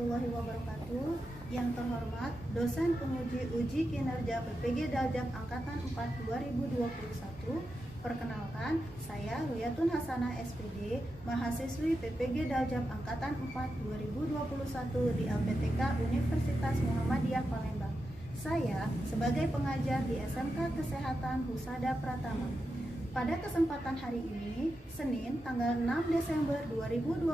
warahmatullahi wabarakatuh. Yang terhormat dosen penguji uji kinerja PPG Daljab Angkatan 4 2021. Perkenalkan, saya Ruyatun Hasanah SPD, mahasiswi PPG Daljab Angkatan 4 2021 di APTK Universitas Muhammadiyah Palembang. Saya sebagai pengajar di SMK Kesehatan Husada Pratama. Pada kesempatan hari ini, Senin tanggal 6 Desember 2021,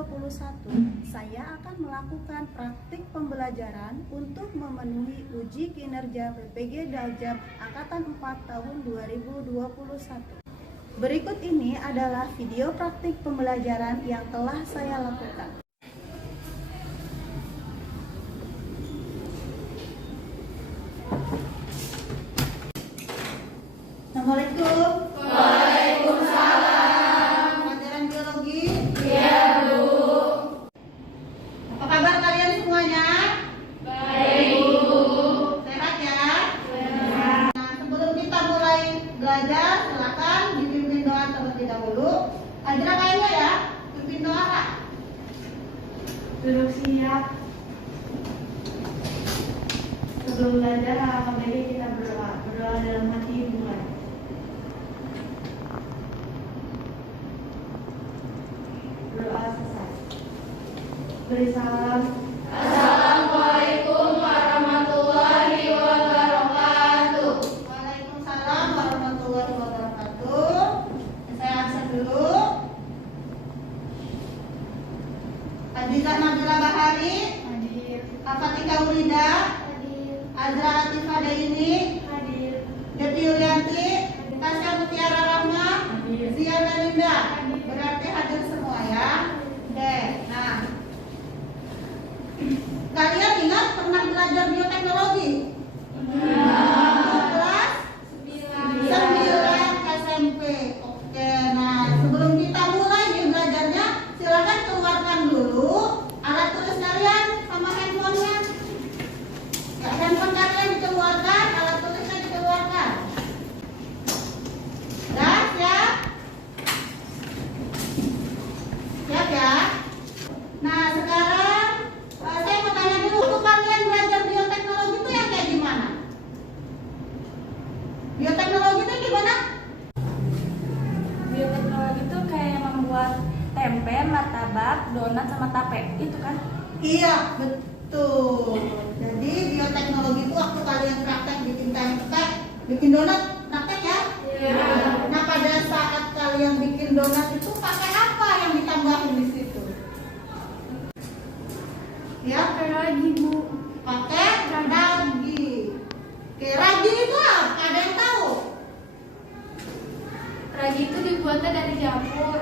saya akan melakukan praktik pembelajaran untuk memenuhi uji kinerja PPG Daljab Angkatan 4 tahun 2021. Berikut ini adalah video praktik pembelajaran yang telah saya lakukan. Assalamualaikum. Waalaikumsalam. Pelajaran biologi? Iya, Bu. Apa kabar kalian semuanya? Baik, Bu. Sehat ya? Sehat. Nah, sebelum kita mulai belajar, silakan dipimpin doa terlebih dahulu. Ajra kayaknya ya, pimpin doa Kak. Duduk siap. Sebelum belajar, alangkah baiknya kita berdoa. Berdoa dalam hati mulai. Berdoa selesai. Beri salam. Assalamualaikum warahmatullahi wabarakatuh. Waalaikumsalam warahmatullahi wabarakatuh. Saya absen dulu. Adiza Nabila Bahari, Hadir. Afatika Urida, Hadir. Azra Latifah Daini, Hadir. Devi Yulianti, Tasya Mutiara Rahma, Hadir. Zia Melinda. Berarti hadir semua ya. Oke, nah kalian ingat pernah belajar bioteknologi? Kelas 9 SMP. Oke, nah sebelum kita mulai nih belajarnya, silakan keluarkan dulu alat tulis kalian sama handphonenya. Ya, handphone kalian dikeluarkan, alat tulisnya dikeluarkan. Dah, siap? Siap ya? Nah, sekarang saya mau tanya dulu, waktu kalian belajar bioteknologi itu yang kayak gimana? Bioteknologi itu gimana? Bioteknologi itu kayak membuat tempe, martabak, donat, sama tape. Itu kan? Iya, betul. Jadi bioteknologi itu waktu kalian praktek bikin tempe, bikin donat, praktek ya? Iya. Nah, pada saat kalian bikin donat itu pakai apa yang ditambahin di situ? Ya, Lagi, Bu. pakai ragi. Oke, ragi itu apa? Ada yang tahu? Ragi itu dibuatnya dari jamur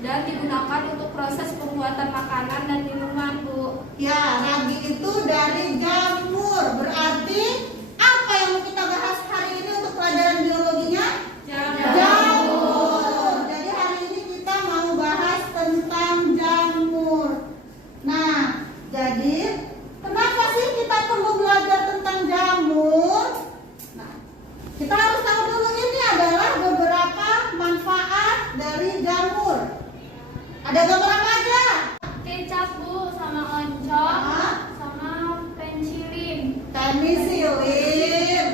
dan digunakan untuk proses pembuatan makanan dan minuman, Bu. Ya, ragi itu dari jamur. Berarti apa yang mau kita bahas hari ini untuk pelajaran biologinya? Jamur. Jadi hari ini kita mau bahas tentang jamur. Nah, jadi kenapa sih kita perlu belajar tentang jamur? Nah, kita harus tahu dulu ini adalah beberapa manfaat dari jamur. Ada gambar apa aja? Kecap, Bu, sama oncom, Ah. sama pensilin. Penisilin.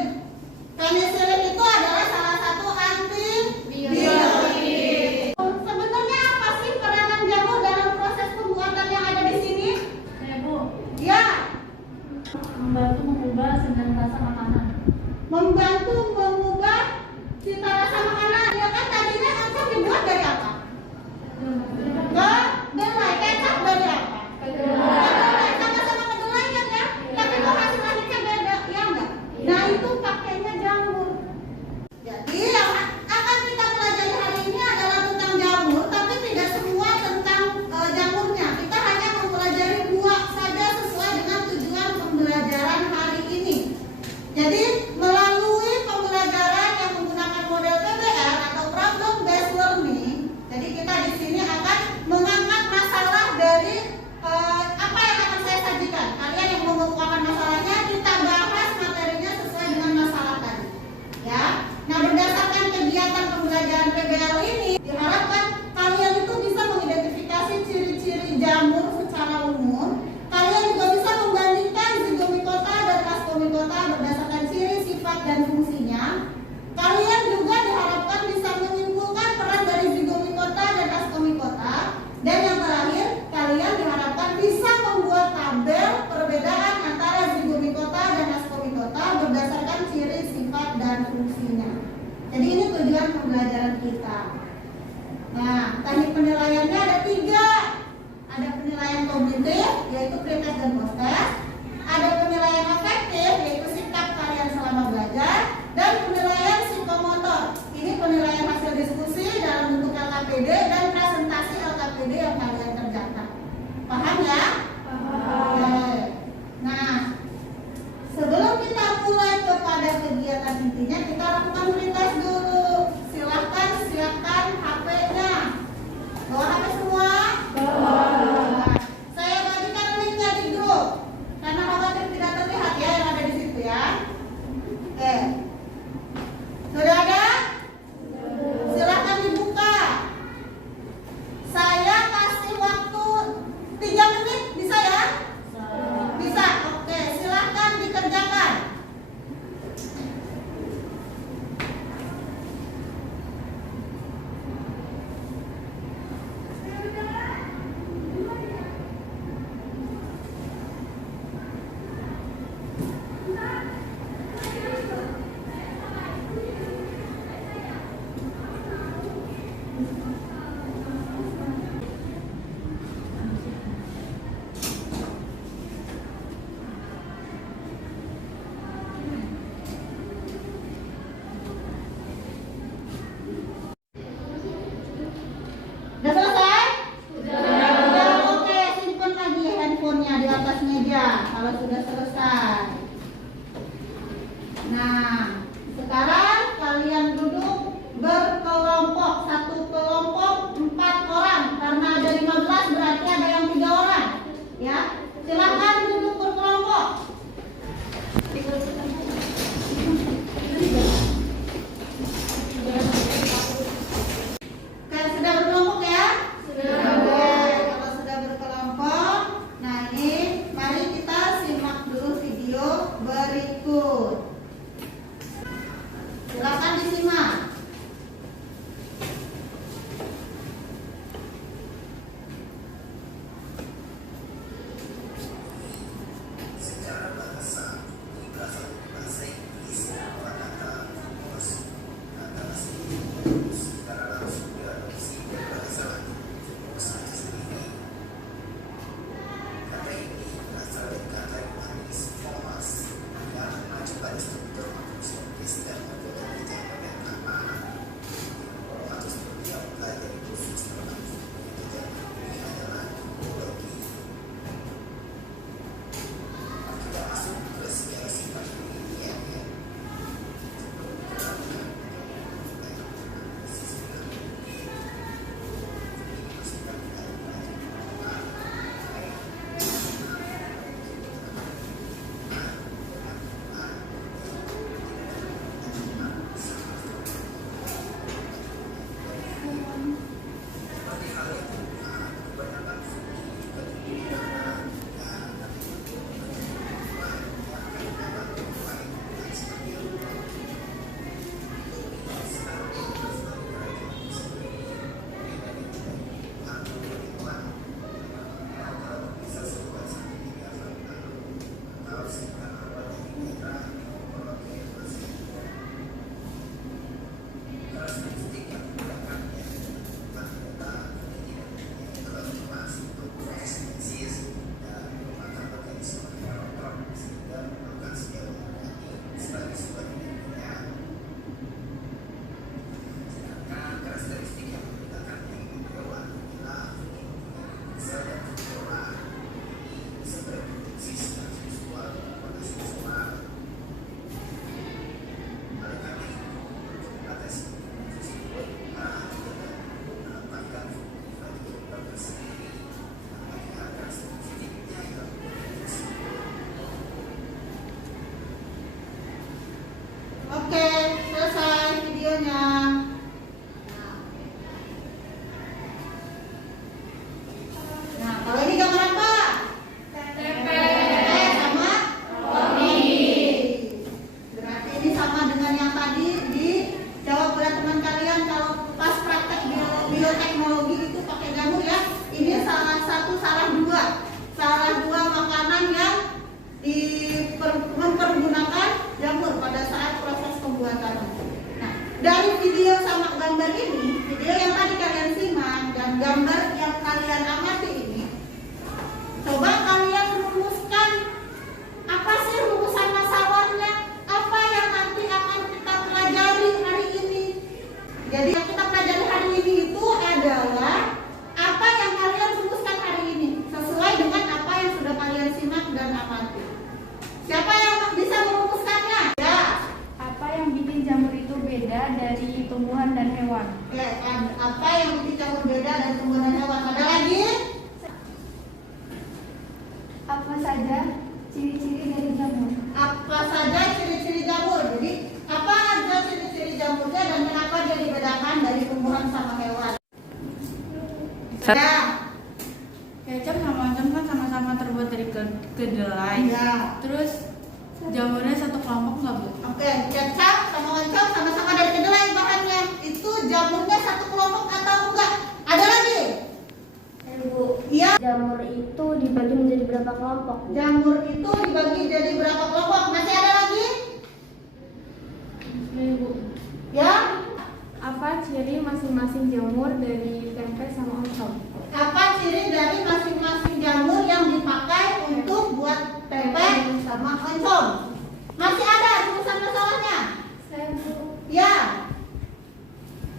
Penisilin itu adalah salah satu antibiotik. Sebenarnya apa sih peranan jamur dalam proses pembuatan yang ada di sini? Ya, Bu. Ya, Membantu mengubah dan rasa makanan. membantu mengubah cita rasa makanan. Ya kan tadinya oncom dibuat dari apa? Kedelai. Kecap dari apa? Kedelai. Sama-sama kedelai kan ya? Tapi kok hasil akhirnya beda, ya enggak? Nah, itu pakainya jamur. Jadi yang akan kita pelajari hari ini adalah tentang jamur, tapi tidak semua tentang jamurnya. Kita hanya mempelajari buah saja sesuai dengan tujuan pembelajaran hari ini. Jadi melalui pembelajaran atas meja kalau sudah selesai. Nah, sekarang kalian duduk berkelompok, satu kelompok 4 orang, karena ada 15 berarti ada yang 3 orang. Ya, silakan duduk berkelompok. Kan sudah berkelompok ya? Sudah. Kalau sudah berkelompok, nah ini mari kita simak dulu video berikut. Silakan disimak. Oke, selesai videonya. Nah, kalau ini gambar apa? Tempe sama roti. Berarti ini sama dengan yang tadi. Dijawab oleh teman kalian kalau pas praktek bioteknologi itu pakai jamur ya. Ini salah satu, salah dua makanan yang mempergunakan jamur pada saat proses pembuatan. Nah, dari video sama gambar ini, video yang tadi kalian simak dan gambar yang kalian amati ini, coba kalian rumuskan apa sih rumusan masalahnya, apa yang nanti akan kita pelajari hari ini. Jadi yang kita pelajari hari ini itu adalah apa yang kalian rumuskan hari ini sesuai dengan apa yang sudah kalian simak dan amati. Siapa yang bisa merumuskannya? Ya. Apa yang bikin jamur itu beda dari tumbuhan dan hewan? Oke, apa yang bikin jamur beda dari tumbuhan dan hewan? Ada lagi? Apa saja ciri-ciri dari jamur? Apa saja ciri-ciri jamur? Jadi, apa aja ciri-ciri jamurnya dan kenapa dia dibedakan dari tumbuhan sama hewan? Ya. Kecap sama oncom kan sama-sama terbuat dari kedelai. Ya. Terus jamurnya satu kelompok nggak, Bu? Oke, kecap sama oncom sama-sama dari kedelai bahannya. Itu jamurnya satu kelompok atau enggak? Ada lagi? Bu, Iya. jamur itu dibagi menjadi berapa kelompok? Bu? Jamur itu dibagi jadi berapa kelompok? Masih ada lagi? Bu. Ya. Apa ciri masing-masing jamur dari tempe sama oncom? Apa ciri dari masing-masing jamur yang dipakai untuk buat tempe sama oncom? Masih ada rumusan masalahnya? Saya, Bu. Ya.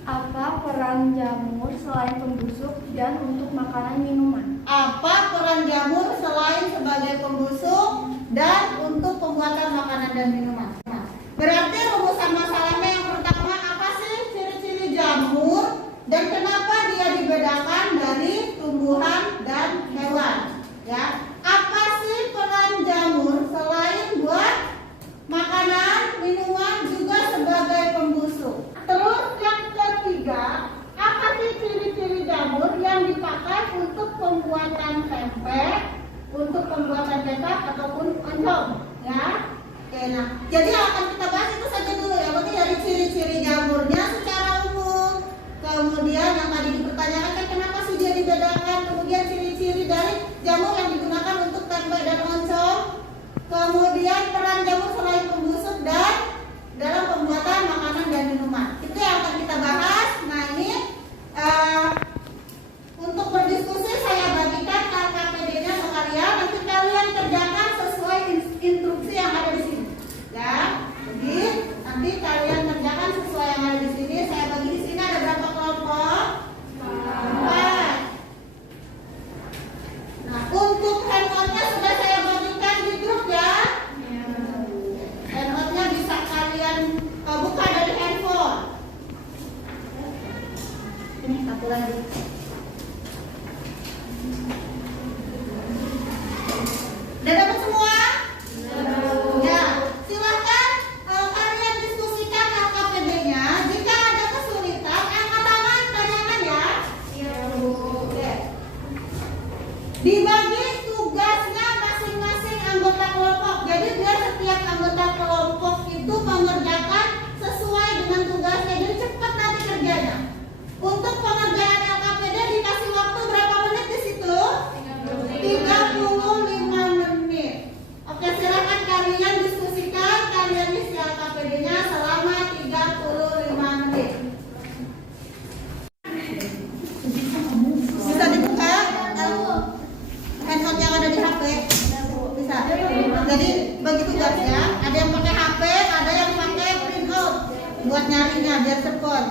Apa peran jamur selain pembusuk dan untuk makanan minuman? Apa peran jamur selain sebagai pembusuk dan untuk pembuatan makanan dan minuman? Berarti rumusan masalahnya yang pertama, apa sih ciri-ciri jamur dan kenapa dia dibedakan dari tumbuhan dan hewan? Ya, apa sih peran jamur selain buat makanan, minuman, juga sebagai pembusuk? Terus yang ketiga, apa sih ciri-ciri jamur yang dipakai untuk pembuatan tempe, untuk pembuatan kecap ataupun oncom? Ya. Oke, nah, jadi yang akan kita bahas itu saja dulu ya. Berarti dari ciri-ciri jamurnya secara umum. Kemudian yang tadi dipertanyakan kan kenapa sih dia dibedakan? Kemudian ciri-ciri dari jamur yang digunakan untuk tempe dan oncom. Kemudian peran jamur selain pembusuk dan dalam pembuatan makanan dan minuman. Itu yang akan kita bahas. Nah, ini untuk berdiskusi saya bagikan KKPD-nya ke kalian. Nanti kalian kerjakan sesuai instruksi yang ada di sini. Ya, jadi nanti kalian kerjakan sesuai yang ada di sini. Saya bagi di sini ada berapa kelompok? 4. Nah, untuk handout-nya sudah saya bagikan di grup ya. Handout-nya bisa kalian buka dari handphone. Ini satu lagi. Udah dapat semua? Ya, silahkan kalian diskusikan LKPD-nya. Jika ada kesulitan, angkat tangan, tanyakan ya. Iya, Bu. Oke. Dibagi tugasnya masing-masing anggota kelompok. Jadi biar setiap anggota kelompok itu mengerjakan sesuai dengan tugasnya. Jadi cepat nanti kerjanya. Untuk pengerjaan LKPD dikasih waktu berapa menit di situ? 35 menit. Oke, silakan kalian diskusikan, kalian isi LKPD-nya selama 35 menit. Bisa dibuka? Handphone yang ada di HP? Bisa. Jadi bagi tugasnya, ada yang pakai HP, ada yang pakai print out buat nyarinya biar cepat.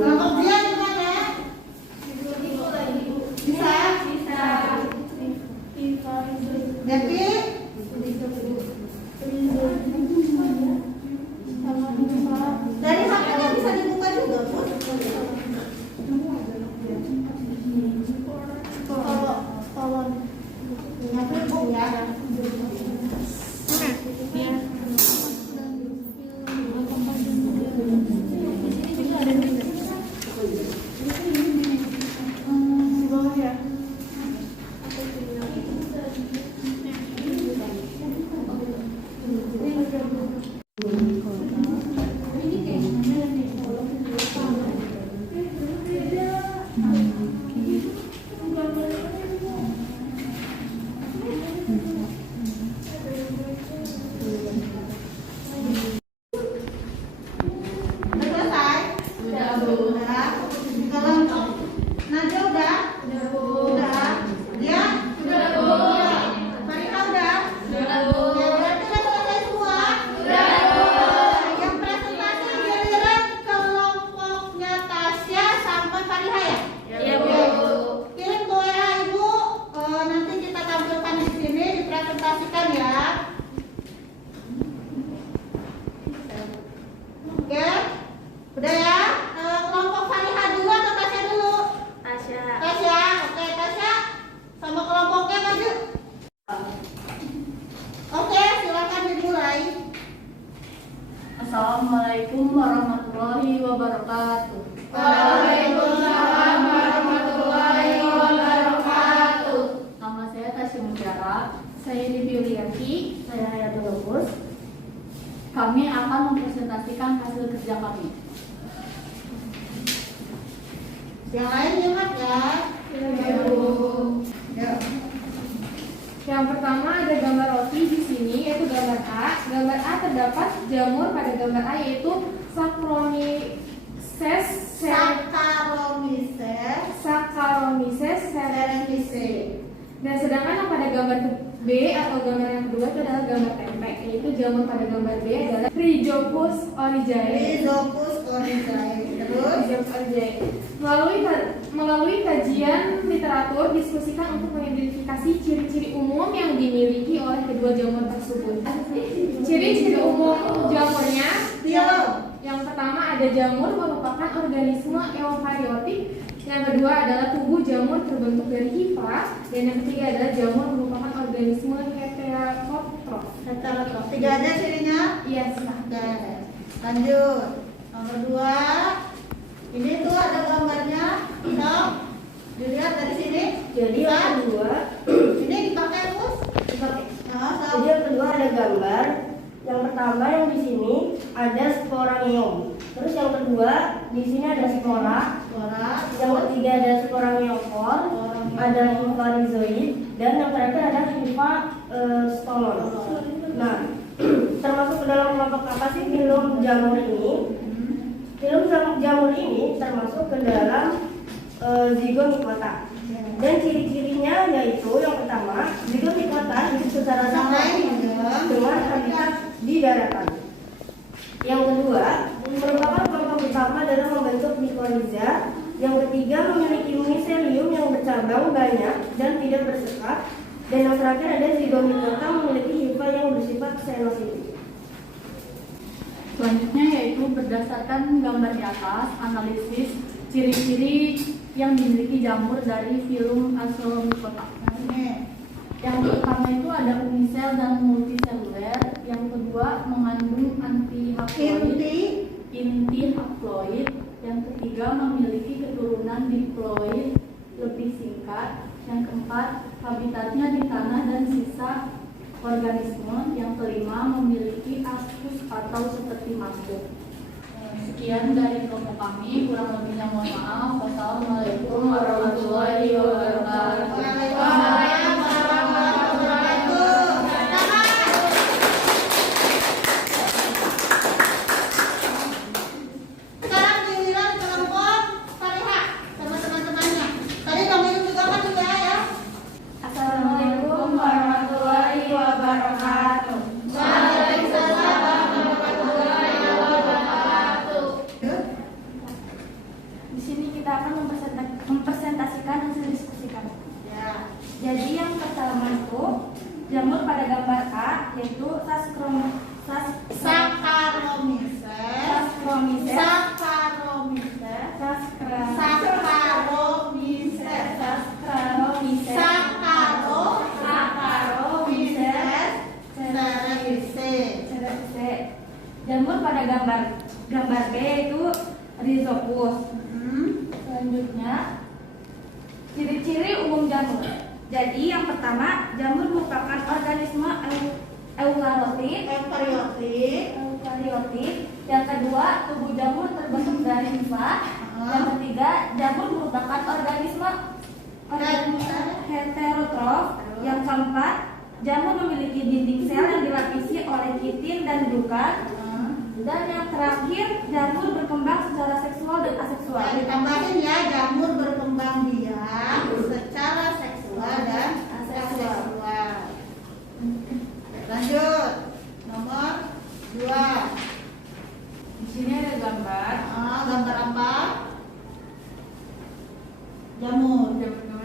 Kelompok dia di mana? Bisa? Jadi dari HP-nya bisa dibuka juga, Bu. Kalau notebook ya. Assalamualaikum warahmatullahi wabarakatuh. Waalaikumsalam warahmatullahi wabarakatuh. Nama saya Tasya Mutiara. Saya Devi Yulianti. Saya Hayatul Lubus. Kami akan mempresentasikan hasil kerja kami. Yang lain ingat ya? Iya, Bu. Ya. Yang pertama ada gambar roti di sini, yaitu gambar A. Gambar A terdapat jamur pada gambar A, yaitu Saccharomyces Saccharomyces cerevisiae. Dan sedangkan yang pada gambar B atau gambar yang kedua itu adalah gambar tempe, yaitu jamur pada gambar B adalah Rhizopus oryzae. Rhizopus oryzae. Terus Rhizopus oryzae. Melalui kajian literatur diskusikan untuk mengidentifikasi ciri-ciri umum yang dimiliki oleh kedua jamur tersebut. Ciri-ciri umum jamurnya, yang pertama ada jamur merupakan organisme eukariotik. Yang kedua adalah tubuh jamur terbentuk dari hifa, dan yang ketiga adalah jamur merupakan organisme heterotrof. heterotrof. Tiga ada cirinya? Iya, sah. Oke. Lanjut. Nomor 2. Ini tuh ada gambarnya. Sok. Dilihat dari sini. Jadi yang kedua, Ini dipakai Mus? dipakai. Nah, Jadi sok. yang kedua ada gambar. Yang pertama yang di sini ada sporanium. Terus yang kedua di sini ada spora. Suara. Yang ketiga ada sporangiopor, ada hifa rhizoid, dan yang terakhir ada hifa stolon. Nah, termasuk ke dalam kelompok apa sih filum jamur ini? Filum jamur ini termasuk ke dalam zygomicota. Dan ciri-cirinya yaitu yang pertama, zygomicota hidup secara samonim dengan habitat di daratan. Yang kedua, merupakan kelompok utama dalam membentuk mikoriza. Yang ketiga, memiliki miselium yang bercabang banyak dan tidak bersekat. Dan yang terakhir ada zygomicota memiliki hifa yang bersifat xenositik. Selanjutnya yaitu berdasarkan gambar di atas, analisis ciri-ciri yang dimiliki jamur dari filum Asolomycota. Yang pertama itu ada unisel dan multiseluler. Yang kedua mengandung antihaploid, inti haploid. Yang ketiga memiliki keturunan diploid lebih singkat. Yang keempat habitatnya di tanah dan sisa organisme. Yang kelima memiliki askus atau seperti mangkuk. Sekian dari kelompok kami, kurang lebihnya mohon maaf. Wassalamualaikum warahmatullahi wabarakatuh. Sekarang giliran kelompok Fariha sama teman-temannya. Tadi kamu juga kan juga ya. Assalamualaikum warahmatullahi wabarakatuh. Waalaikumsalam warahmatullahi wabarakatuh. Di sini kita akan mempresentasikan hasil diskusikan. Ya. Jadi yang pertama itu jamur pada gambar A, yaitu Saccharomyces. Saccharomyces. Jamur pada gambar B itu Rhizopus. Selanjutnya ciri-ciri umum jamur. Jadi yang pertama, jamur merupakan organisme eukariotik. Yang kedua, tubuh jamur terbentuk dari hifa. Yang ketiga, jamur merupakan organisme heterotrof. Yang keempat, jamur memiliki dinding sel yang dilapisi oleh kitin dan glukan. Dan yang terakhir, jamur berkembang secara seksual dan aseksual. Ditambahin ya, jamur berkembang biak secara seksual dan aseksual. Lanjut. Nomor 2. Di sini ada gambar. Gambar apa? Jamur. Jamur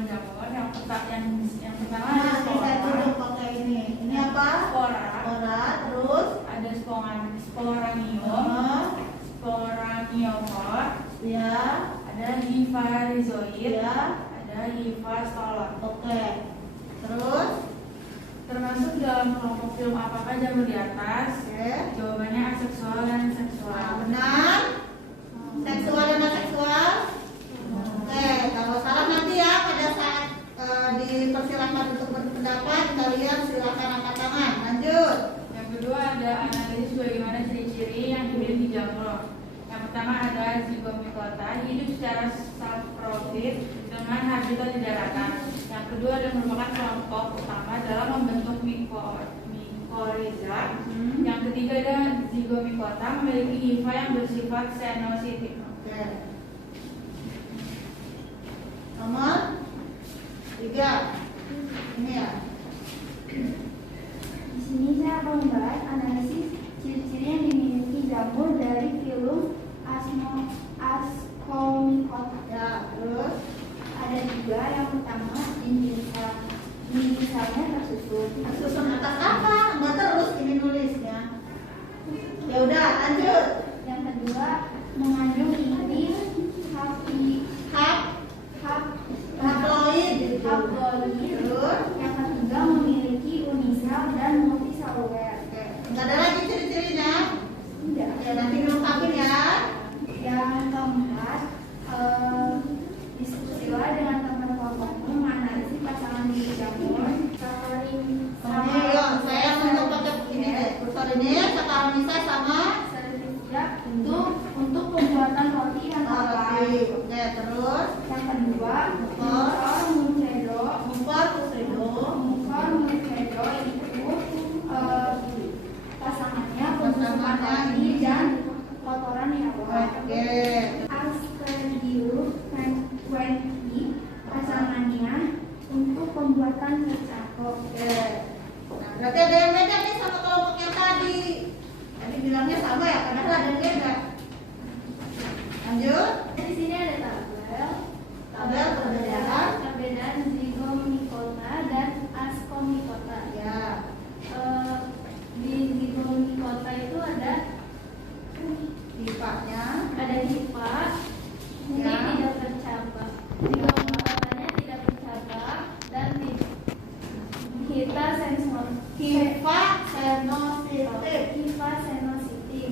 yang pertama ada Nah, spora. kita duduk pakai ini. Ini apa? Spora. Spora. Terus Ada sporanium, sporaniopor, ya, ada hifa rhizoid, ya. ada hifa stolon. Oke. Terus Termasuk dalam kelompok film apakah jamur di atas? oke. Jawabannya aseksual dan seksual. Benar. Seksual dan aseksual. Oke, kalau salah nanti ya pada saat dipersilakan untuk berpendapat, kalian silakan angkat tangan. Lanjut. Yang kedua ada analisis bagaimana ciri-ciri yang dimiliki jamur. Yang pertama ada zygomicota, hidup secara saprofit dengan habitat di daratan. Yang kedua adalah merupakan kelompok utama dalam membentuk mikorizat. Yang ketiga ada zigomikota, memiliki hifa yang bersifat senositif. Oke. Nomor 3. Ini ya. Di sini saya akan membahas analisis ciri-ciri yang dimiliki jamur dari filum Ascomycota. Ya, terus Ada 3. Yang pertama, intisalnya tersusun. susun atas apa? Enggak terus ini nulisnya. Ya udah, lanjut. Yang kedua, mengandung inti Haploid. haploid. Terus Yang ketiga, memiliki unisel dan multiseluler. oke. Enggak ada lagi ciri-cirinya. Tidak. Ya, nanti dilengkapin ya. Yang keempat, diskusilah dengan teman kelompokmu menganalisis pasangan biji jamur. Ini yuk, saya untuk pakai ini deh. Kursor ini saccharomyces sama sertifikat untuk pembuatan roti dan roti. tapai. Oke, terus Yang kedua, Mukor. mukor Pusedo. muscedo itu pasangannya pembusukan roti dan kotoran hewan. Oke. Aspergillus 20 pasangannya untuk pembuatan kecap. Oke. Nah, berarti ada yang beda nih sama kelompok yang tadi. Tadi bilangnya sama ya, padahal ada yang beda. Lanjut. Di sini ada tabel perbedaan zigomicota dan ascomycota. Ya. Di zigomicota itu ada Hifanya. hifa, ini Ya. tidak bercabang. Zigomicotanya tidak bercabang dan hifa sensitif. hifa senositif.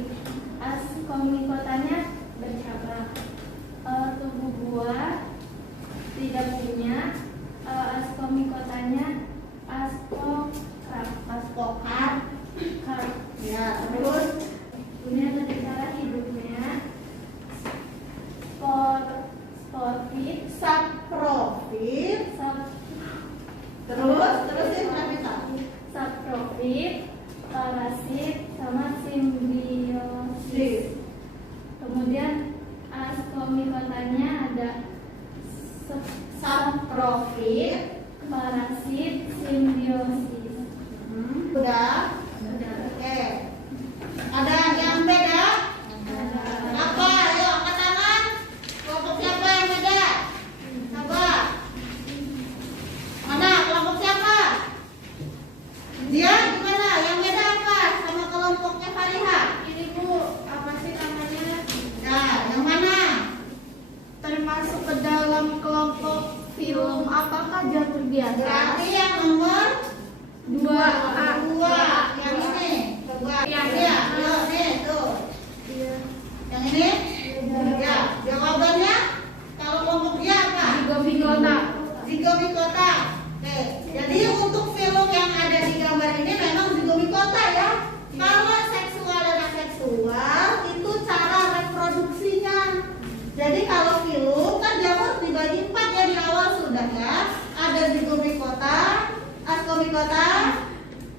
Ascomycotanya bercabang. Tubuh buah tidak punya. Ascomycotanya Askokat. Ya, terus Kemudian ada cara hidupnya. Sporofit, saprofit. Terusin Rafita. saprofit, parasit, sama simbiosis. Kemudian ascomycotanya ada Saprofit. parasit, simbiosis. Udah. Oke. Ada yang beda? Apa? Ayo angkat tangan. Kelompok siapa yang beda? Coba. Mana? Kelompok siapa? Dia gimana? Yang beda apa? Sama kelompoknya Fariha? Ini Bu, apa sih namanya? Nah, yang mana? Termasuk ke dalam kelompok film apakah jamur biasa? Berarti yang nomor 2A. dua. Yang ini. Coba. Yang Iya. ini. Yuk, nih tuh. Yang ini? Ya. Jawabannya kalau kelompok dia apa? Zigomicota. Zigomicota. Oke. Jadi untuk film yang ada di gambar ini memang zigomicota ya. Kalau seksual dan aseksual itu cara reproduksinya. Jadi kalau film kan jamur dibagi 4 ya di awal sudah ya. Ada zigomicota, ascomycota,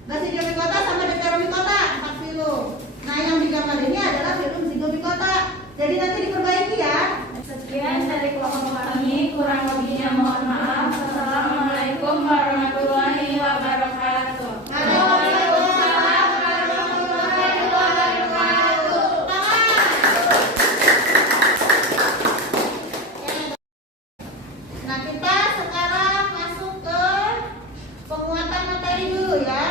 basidiomycota sama deuteromycota, 4 film. Nah, yang di gambar ini adalah film zigomicota. Jadi nanti diperbaiki ya. Sekian dari kelompok kami, kurang lebihnya mohon maaf. Assalamualaikum warahmatullahi wabarakatuh. Waalaikumsalam warahmatullahi wabarakatuh. Nah, kita sekarang masuk ke penguatan materi dulu ya.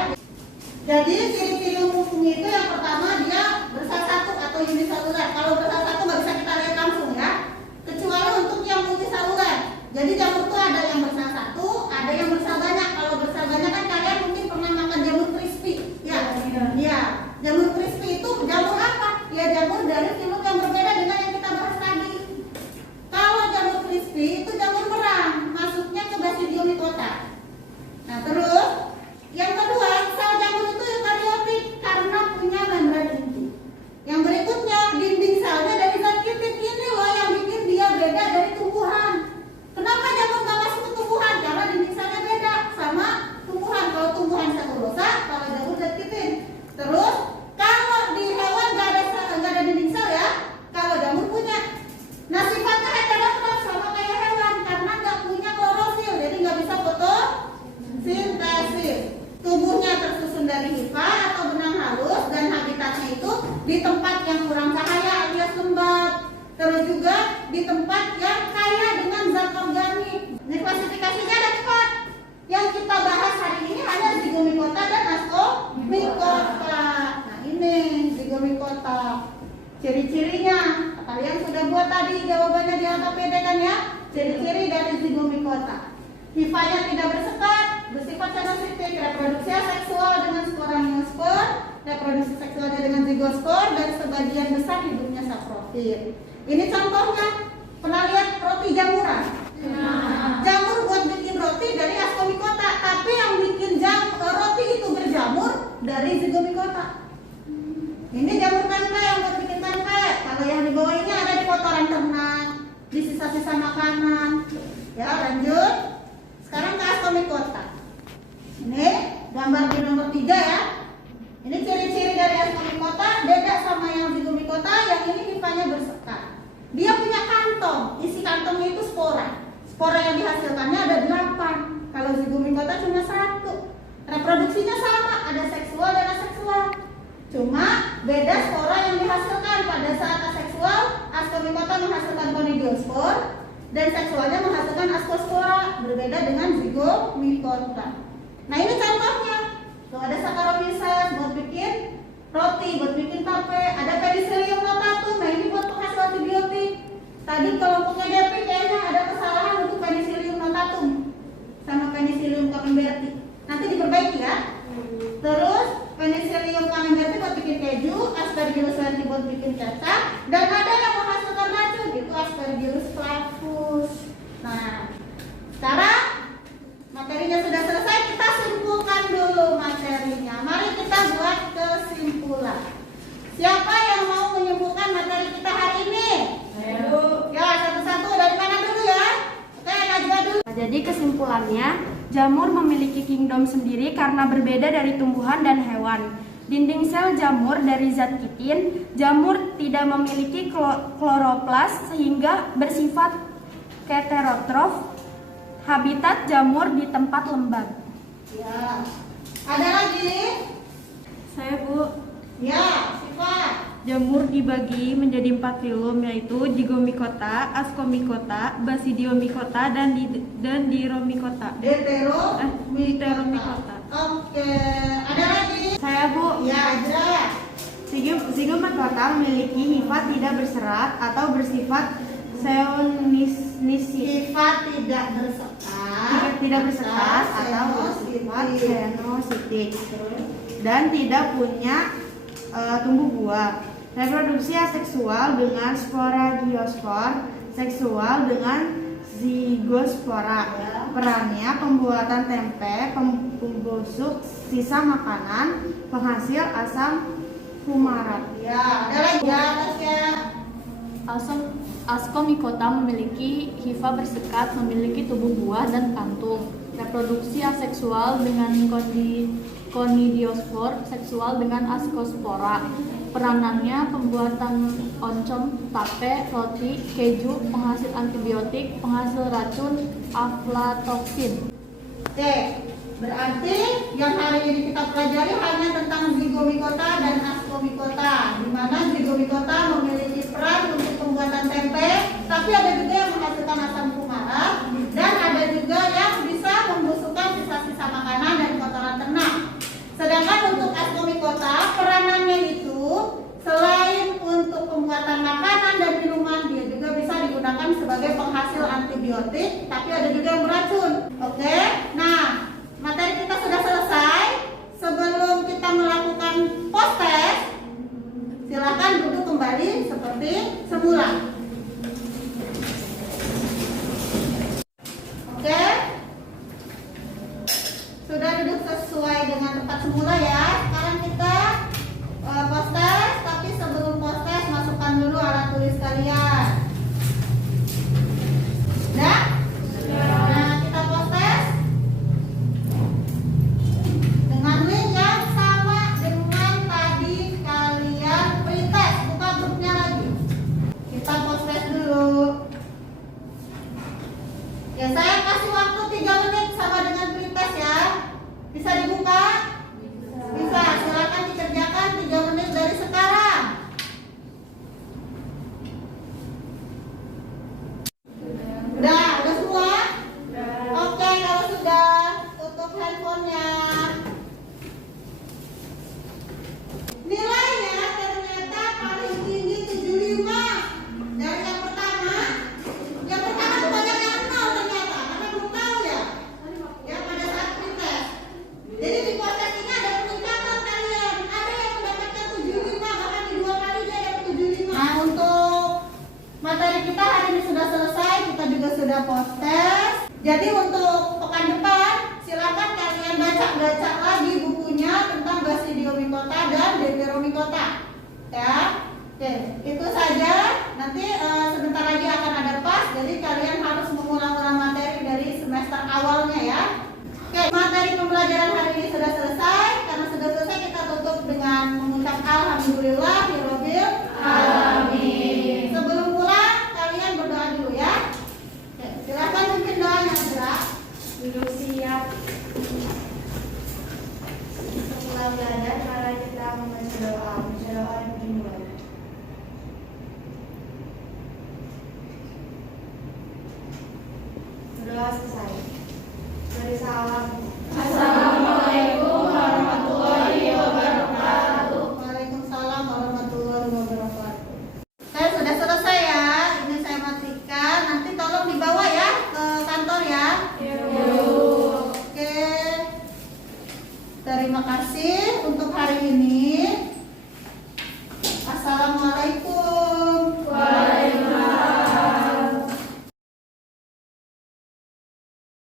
Jadi ciri-ciri umumnya itu yang pertama dia bersatu atau uniseluler. Kalau bersatu nggak bisa kita yang kurang cahaya alias lembab. Terus juga di tempat yang kaya dengan zat organik. Ini klasifikasinya ada 4. Yang kita bahas hari ini hanya zigomikota dan ascomycota. Nah ini zigomikota. Ciri-cirinya kalian sudah buat tadi jawabannya di LKPD kan ya? Ciri-ciri dari zigomikota. Hifanya tidak bersekat, bersifat senositik, reproduksi seksual dengan sporangiosper, reproduksi seksualnya dengan zigospor, dan sebagian besar hidupnya saprofit. Ini contohnya, pernah lihat roti jamuran? Jamur buat bikin roti dari ascomycota, tapi yang bikin roti itu berjamur dari zigomikota. Ini jamur tempe yang buat bikin tempe. Kalau yang di bawah ini ada di kotoran ternak, di sisa-sisa makanan. Ya, lanjut. Sekarang ke ascomycota. Ini gambar di nomor 3 ya. Ini ciri-ciri dari ascomycota beda sama yang zigomikota. Yang ini hifanya bersekat. Dia punya kantong. Isi kantongnya itu spora. Spora yang dihasilkannya ada 8. Kalau zigomikota cuma 1. Reproduksinya sama, ada seksual dan aseksual. Cuma beda spora yang dihasilkan. Pada saat aseksual, ascomycota menghasilkan conidiospor dan seksualnya menghasilkan ascospora, berbeda dengan zigomikota. Nah ini contohnya. Tuh ada Saccharomyces buat bikin roti, buat bikin tape. Ada Penicillium notatum. Nah ini buat penghasil antibiotik. Tadi kelompoknya Depi kayaknya ada kesalahan untuk Penicillium notatum sama Penicillium camemberti. Nanti diperbaiki ya. Terus Penicillium camemberti buat bikin keju, Aspergillus lenti buat bikin kecap, dan ada yang menghasilkan racun, itu Aspergillus flavus. Nah, sekarang materinya sudah selesai, kita simpulkan dulu materinya. Mari kita buat kesimpulan. Siapa yang mau menyimpulkan materi kita hari ini? Ayo. Ya, satu-satu. Dari mana dulu ya? Oke, Najwa dulu. Jadi kesimpulannya, jamur memiliki kingdom sendiri karena berbeda dari tumbuhan dan hewan. Dinding sel jamur dari zat kitin, jamur tidak memiliki kloroplas sehingga bersifat heterotrof. Habitat jamur di tempat lembab. Ya. Ada lagi? Saya Bu, Ya, sifat. jamur dibagi menjadi 4 filum yaitu Zygomicota, Ascomycota, Basidiomycota dan Diromycota. Deuteromycota. Oke, ada lagi? Saya Bu, Ya, aja. Zygomicota memiliki hifa tidak berserat atau bersifat seonisisi. Sifat tidak bersekat atau bersifat senositik dan tidak punya tumbuh buah. Reproduksi aseksual dengan sporagiospor, seksual dengan zigospora. Perannya pembuatan tempe, pembusuk sisa makanan, penghasil asam fumarat. Ya, ada lagi ya, Tasya. Ascomycota memiliki hifa bersekat, memiliki tubuh buah dan kantung. Reproduksi aseksual dengan conidiospor, seksual dengan ascospora. Peranannya pembuatan oncom, tape, roti, keju, penghasil antibiotik, penghasil racun, aflatoksin. Oke, berarti yang hari ini kita pelajari hanya tentang Zygomicota dan Ascomycota, di mana Zygomicota memiliki peran untuk pembuatan tempe, tapi ada juga yang menghasilkan asam fumarat, dan ada juga yang bisa membusukkan sisa-sisa makanan dan kotoran ternak. Sedangkan untuk Ascomycota, peranannya itu selain untuk pembuatan makanan dan minuman, dia juga bisa digunakan sebagai penghasil antibiotik, tapi ada juga yang beracun. Oke, nah materi kita sudah selesai. Sebelum kita melakukan post test, silakan duduk kembali seperti semula. Oke, sudah duduk sesuai dengan tempat semula ya. Sekarang kita post test, tapi sebelum post test masukkan dulu alat tulis kalian. Sudah? Nah, kita post test dengan link yang sama dengan tadi kalian pretest, buka grupnya lagi. Kita post materi kita hari ini sudah selesai, kita juga sudah post test. Jadi untuk pekan depan silakan kalian baca lagi bukunya tentang basidiomycota dan deuteromycota. Ya. Oke, itu saja. Nanti sebentar lagi akan ada PAS, jadi kalian harus mengulang-ulang materi dari semester awalnya ya. Oke, materi pembelajaran hari ini sudah selesai. Karena sudah selesai, kita tutup dengan mengucap alhamdulillahirabbil alamin. Sebelum pulang, kalian berdoa dulu ya. Oke, silakan mungkin doanya segera. Duduk siap. Setelah belajar, mari kita membaca doa. Baca doa yang dimulai. Doa selesai. Dari salam. Assalamualaikum warahmatullahi wabarakatuh. Waalaikumsalam warahmatullahi wabarakatuh. Saya sudah selesai ya. Ini saya matikan. Nanti tolong dibawa ya ke kantor ya. Oke. Terima kasih untuk hari ini. Assalamualaikum.